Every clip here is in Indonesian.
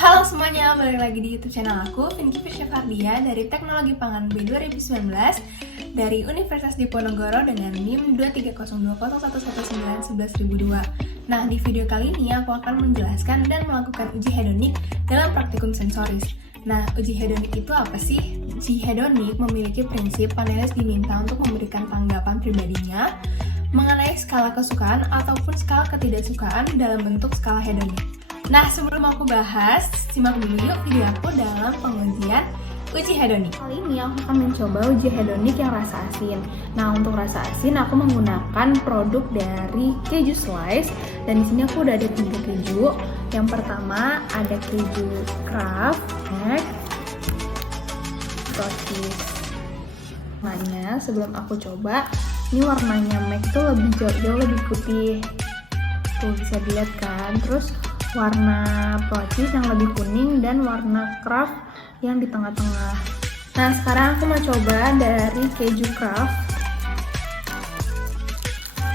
Halo semuanya, balik lagi di YouTube channel aku, Vinky Firsyafardia dari Teknologi Pangan B 2019 dari Universitas Diponegoro dengan NIM 230011911.002. Nah, di video kali ini aku akan menjelaskan dan melakukan uji hedonik dalam praktikum sensoris. Nah, uji hedonik itu apa sih? Uji hedonik memiliki prinsip panelis diminta untuk memberikan tanggapan pribadinya mengenai skala kesukaan ataupun skala ketidaksukaan dalam bentuk skala hedonik. Nah, sebelum aku bahas, simak dulu yuk video aku dalam pengujian uji hedonik. Kali ini aku akan mencoba uji hedonik yang rasa asin. Nah, untuk rasa asin aku menggunakan produk dari keju slice, dan di sini aku udah ada 3 keju. Yang pertama ada keju Kraft Mac Sosis. Warnanya sebelum aku coba, ini warnanya Mac itu jauh lebih putih. Tuh bisa dilihat kan. Terus warna Sosis yang lebih kuning dan warna Kraft yang di tengah-tengah. Nah, sekarang aku mau coba dari keju Kraft.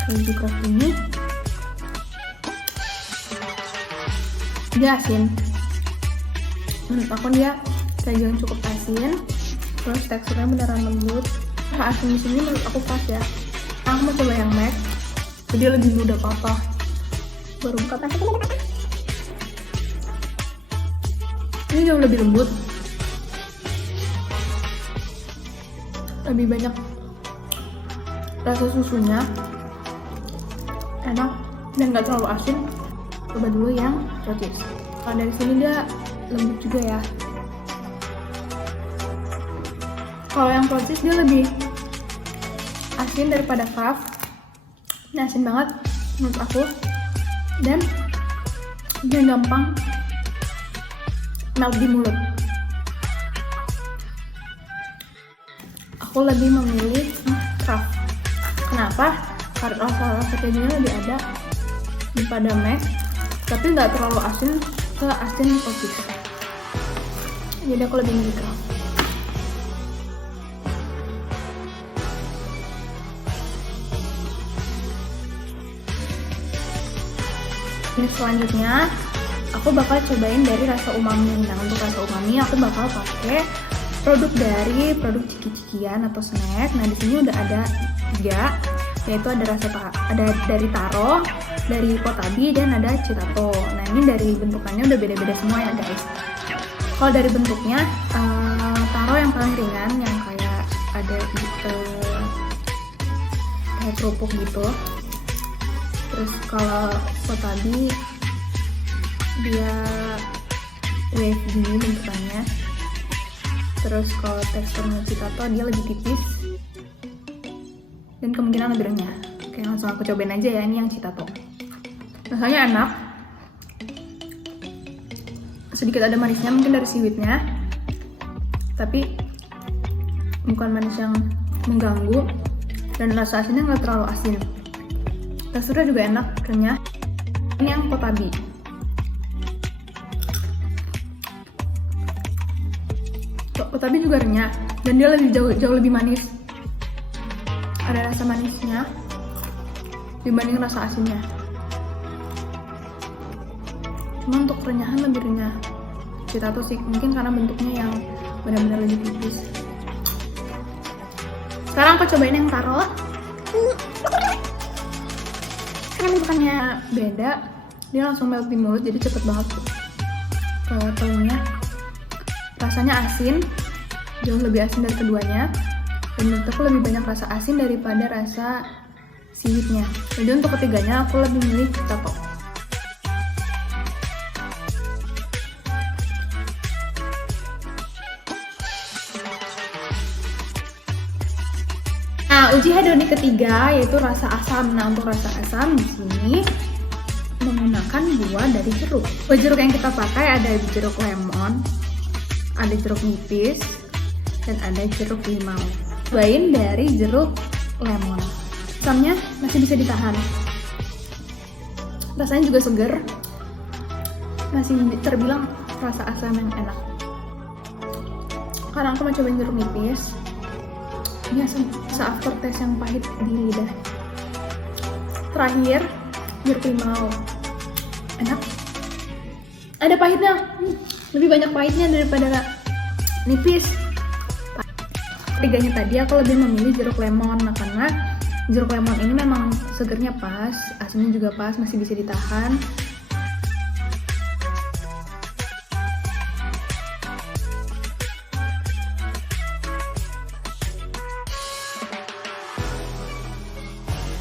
Keju Kraft ini dia asin. Menurut aku dia keju yang cukup asin. Terus teksturnya beneran lembut. Asin di sini menurut aku pas ya. Aku mau coba yang Mac. Jadi lebih mudah patah. Baru buka pakai. Ini jauh lebih lembut, lebih banyak rasa susunya, enak dan nggak terlalu asin. Coba dulu yang Sosis. Nah, dari sini dia lembut juga ya. Kalau yang Sosis dia lebih asin daripada Kraft. Ini asin banget menurut aku, dan dia gampang melt di mulut. Aku lebih memilih Kraft. Kenapa? Karena rasa kejunya lebih ada daripada Mac, tapi nggak terlalu asin ke asin Sosis. Jadi aku lebih milih Kraft. Ini selanjutnya aku bakal cobain dari rasa umami. Nah, untuk rasa umami aku bakal pakai produk ciki-cikian atau snack. Nah, di sini udah ada 3, yaitu ada dari Taro, dari Potabi, dan ada Citato. Nah, ini dari bentukannya udah beda-beda semua ya guys. Kalau dari bentuknya, Taro yang paling ringan, yang kayak ada kayak kerupuk gitu. Terus kalau Potabi dia wave gini bentukannya. Terus kalau teksturnya Citato dia lebih tipis dan kemungkinan lebih renyah. Oke, langsung aku cobain aja ya. Ini yang Citato. Rasanya enak, sedikit ada manisnya mungkin dari seaweednya, tapi bukan manis yang mengganggu, dan rasa asinnya nggak terlalu asin. Teksturnya juga enak, renyah. Ini yang Potabi. Potabi juga renyah, dan dia jauh lebih manis. Ada rasa manisnya dibanding rasa asinnya. Cuma untuk renyahan lebih renyah Citato sih, mungkin karena bentuknya yang benar-benar lebih tipis. Sekarang aku cobain yang Taro. Karena bentukannya beda, dia langsung melt di mulut, jadi cepet banget telurnya. Rasanya asin, jauh lebih asin dari keduanya, dan menurut aku lebih banyak rasa asin daripada rasa seaweednya. Jadi untuk ketiganya aku lebih milih Citato. Nah, uji hedonik ketiga yaitu rasa asam. Nah, untuk rasa asam di sini menggunakan buah dari jeruk. Buah jeruk yang kita pakai ada jeruk lemon, ada jeruk nipis, dan ada jeruk limau. Cobain dari jeruk lemon. Asamnya masih bisa ditahan. Rasanya juga seger. Masih terbilang rasa asam yang enak. Sekarang aku mau cobain jeruk nipis. Ini aftertaste yang pahit di lidah. Terakhir, jeruk limau. Enak. Ada pahitnya, lebih banyak pahitnya daripada nipis. Ketiganya tadi aku lebih memilih jeruk lemon, nah karena jeruk lemon ini memang segernya pas, asamnya juga pas, masih bisa ditahan.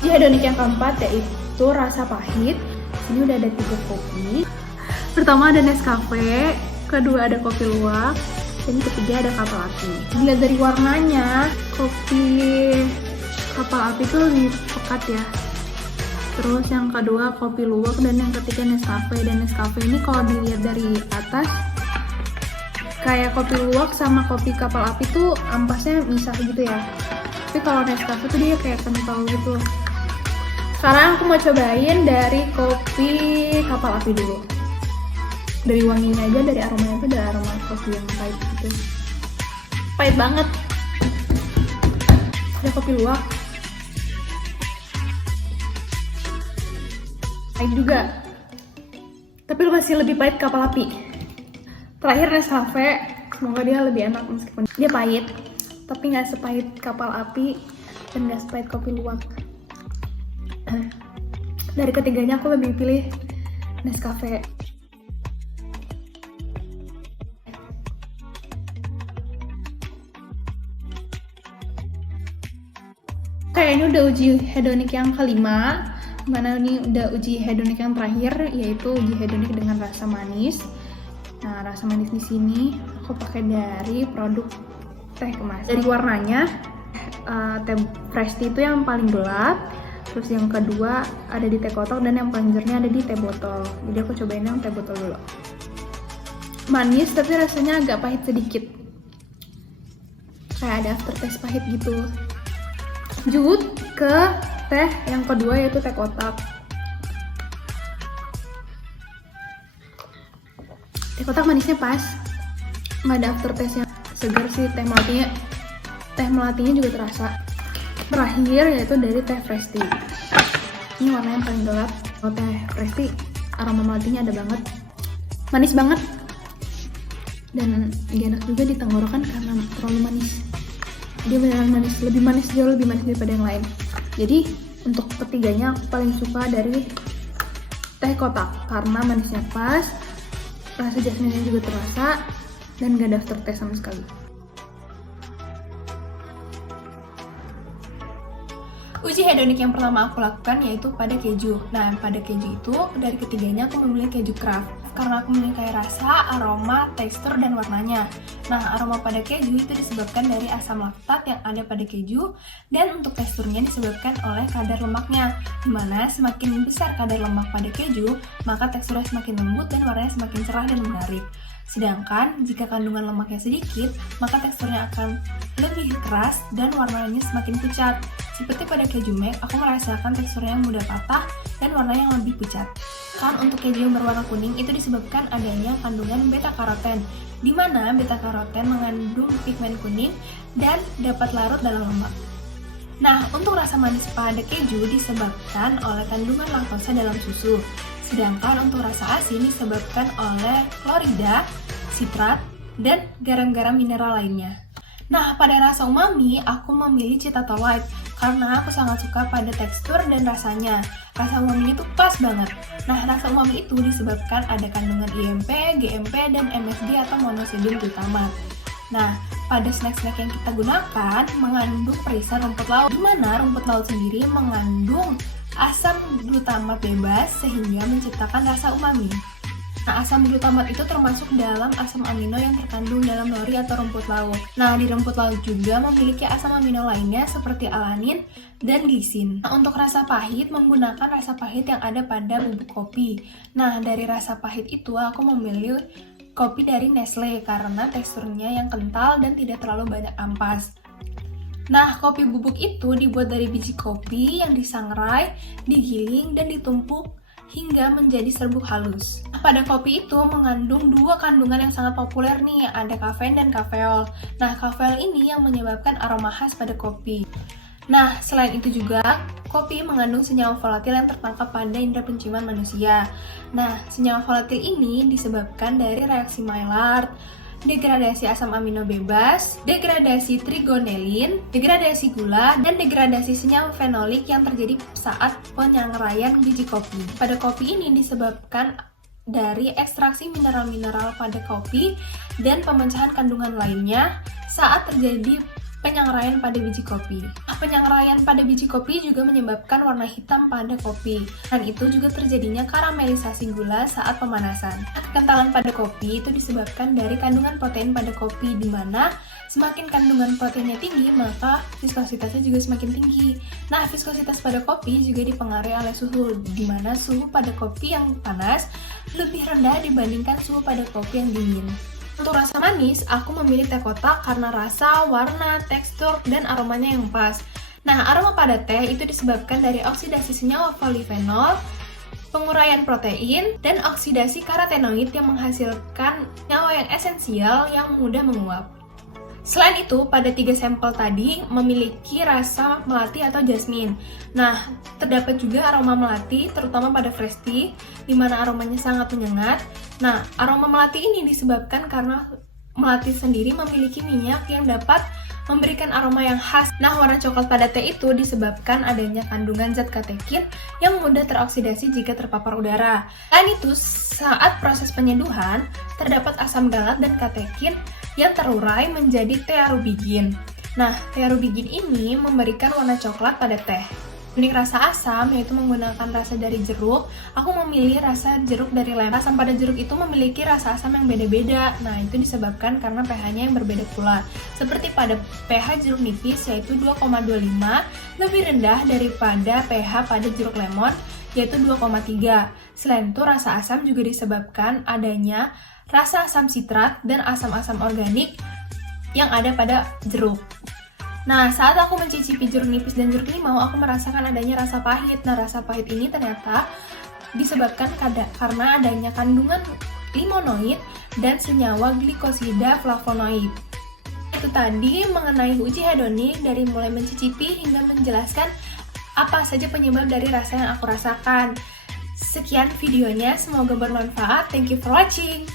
Uji hedonik yang keempat yaitu rasa pahit. Ini udah ada 3 kopi. Pertama ada Nescafe, kedua ada kopi luwak, dan ketiga ada kapal api. Dilihat dari warnanya, kopi kapal api itu lebih pekat ya. Terus yang kedua kopi luwak, dan yang ketiga Nescafe. Dan Nescafe ini kalau dilihat dari atas, kayak kopi luwak sama kopi kapal api tuh ampasnya misah gitu ya. Tapi kalau Nescafe tuh dia kayak kental gitu. Sekarang aku mau cobain dari kopi kapal api dulu. Dari wanginya aja, dari aromanya tuh ada aroma kopi yang pahit gitu. Pahit banget. Ada kopi luwak. Pahit juga. Tapi masih lebih pahit kapal api. Terakhir Nescafe, semoga dia lebih enak meskipun dia pahit, tapi nggak sepahit kapal api dan nggak sepahit kopi luwak. Dari ketiganya aku lebih pilih Nescafe. Kayaknya udah uji hedonik yang kelima, mana ini udah uji hedonik yang terakhir, yaitu uji hedonik dengan rasa manis. Nah, rasa manis di sini aku pakai dari produk teh kemas. Dari warnanya, teh fresh tea itu yang paling gelap, terus yang kedua ada di teh kotak, dan yang paling jernih ada di teh botol. Jadi aku cobain yang teh botol dulu. Manis tapi rasanya agak pahit sedikit, kayak ada aftertaste pahit gitu. Lanjut ke teh yang kedua yaitu teh kotak. Teh kotak manisnya pas, nggak ada aftertaste-nya, segar sih. Teh melatinya juga terasa. Terakhir yaitu dari teh fresh tea. Ini warna yang paling gelap. Kalau teh fresh tea, aroma melatinya ada banget, manis banget, dan gak enak juga di tenggorokan karena terlalu manis. Dia beneran manis, jauh lebih manis daripada yang lain. Jadi untuk ketiganya aku paling suka dari teh kotak karena manisnya pas, rasa jasminnya juga terasa, dan gak ada aftertaste sama sekali. Uji hedonik yang pertama aku lakukan yaitu pada keju. Nah, pada keju itu dari ketiganya aku memilih keju craft karena aku menyukai rasa, aroma, tekstur, dan warnanya. Nah, aroma pada keju itu disebabkan dari asam laktat yang ada pada keju, dan untuk teksturnya disebabkan oleh kadar lemaknya, dimana semakin besar kadar lemak pada keju, maka teksturnya semakin lembut dan warnanya semakin cerah dan menarik. Sedangkan jika kandungan lemaknya sedikit, maka teksturnya akan lebih keras dan warnanya semakin pucat. Seperti pada keju Mac, aku merasakan teksturnya yang mudah patah dan warnanya yang lebih pucat. Kan untuk keju yang berwarna kuning itu disebabkan adanya kandungan beta-karoten, di mana beta-karoten mengandung pigmen kuning dan dapat larut dalam lemak. Nah, untuk rasa manis pada keju disebabkan oleh kandungan laktosa dalam susu. Sedangkan untuk rasa asin disebabkan oleh klorida, sitrat, dan garam-garam mineral lainnya. Nah, pada rasa umami, aku memilih Citato Light karena aku sangat suka pada tekstur dan rasanya. Rasa umami itu pas banget. Nah, rasa umami itu disebabkan ada kandungan IMP, GMP, dan MSG atau monosodium glutamat. Nah, pada snack-snack yang kita gunakan mengandung perisan rumput laut, di mana rumput laut sendiri mengandung asam glutamat bebas sehingga menciptakan rasa umami. Nah, asam glutamat itu termasuk dalam asam amino yang terkandung dalam nori atau rumput laut. Nah, di rumput laut juga memiliki asam amino lainnya seperti alanin dan glisin. Nah, untuk rasa pahit menggunakan rasa pahit yang ada pada bubuk kopi. Nah, dari rasa pahit itu aku memilih kopi dari Nestle karena teksturnya yang kental dan tidak terlalu banyak ampas. Nah, kopi bubuk itu dibuat dari biji kopi yang disangrai, digiling, dan ditumpuk hingga menjadi serbuk halus. Pada kopi itu mengandung 2 kandungan yang sangat populer nih, ada kafein dan kafeol. Nah, kafeol ini yang menyebabkan aroma khas pada kopi. Nah, selain itu juga, kopi mengandung senyawa volatil yang tertangkap pada indera penciuman manusia. Nah, senyawa volatil ini disebabkan dari reaksi Maillard, degradasi asam amino bebas, degradasi trigonelin, degradasi gula, dan degradasi senyawa fenolik yang terjadi saat penyangraian biji kopi. Pada kopi ini disebabkan dari ekstraksi mineral-mineral pada kopi dan pemecahan kandungan lainnya saat terjadi penyangraian pada biji kopi. Penyangraian pada biji kopi juga menyebabkan warna hitam pada kopi, dan itu juga terjadinya karamelisasi gula saat pemanasan. Kekentalan pada kopi itu disebabkan dari kandungan protein pada kopi, di mana semakin kandungan proteinnya tinggi, maka viskositasnya juga semakin tinggi. Nah, viskositas pada kopi juga dipengaruhi oleh suhu, di mana suhu pada kopi yang panas lebih rendah dibandingkan suhu pada kopi yang dingin. Untuk rasa manis, aku memilih teh kotak karena rasa, warna, tekstur, dan aromanya yang pas. Nah, aroma pada teh itu disebabkan dari oksidasi senyawa polifenol, penguraian protein, dan oksidasi karotenoid yang menghasilkan senyawa yang esensial yang mudah menguap. Selain itu, pada 3 sampel tadi memiliki rasa melati atau jasmine. Nah, terdapat juga aroma melati, terutama pada fresh tea, di mana aromanya sangat menyengat. Nah, aroma melati ini disebabkan karena melati sendiri memiliki minyak yang dapat memberikan aroma yang khas. Nah, warna coklat pada teh itu disebabkan adanya kandungan zat katekin yang mudah teroksidasi jika terpapar udara. Selain itu, saat proses penyeduhan, terdapat asam galat dan katekin yang terurai menjadi tearubigin. Nah, tearubigin ini memberikan warna coklat pada teh. Unik rasa asam, yaitu menggunakan rasa dari jeruk. Aku memilih rasa jeruk dari lemon. Asam pada jeruk itu memiliki rasa asam yang beda-beda. Nah, itu disebabkan karena pH-nya yang berbeda pula. Seperti pada pH jeruk nipis, yaitu 2,25, lebih rendah daripada pH pada jeruk lemon, yaitu 2,3. Selain itu, rasa asam juga disebabkan adanya rasa asam sitrat dan asam-asam organik yang ada pada jeruk. Nah, saat aku mencicipi jeruk nipis dan jeruk limau, aku merasakan adanya rasa pahit. Nah, rasa pahit ini ternyata disebabkan karena adanya kandungan limonoid dan senyawa glikosida flavonoid. Itu tadi mengenai uji hedonik, dari mulai mencicipi hingga menjelaskan apa saja penyebab dari rasa yang aku rasakan. Sekian videonya, semoga bermanfaat. Thank you for watching.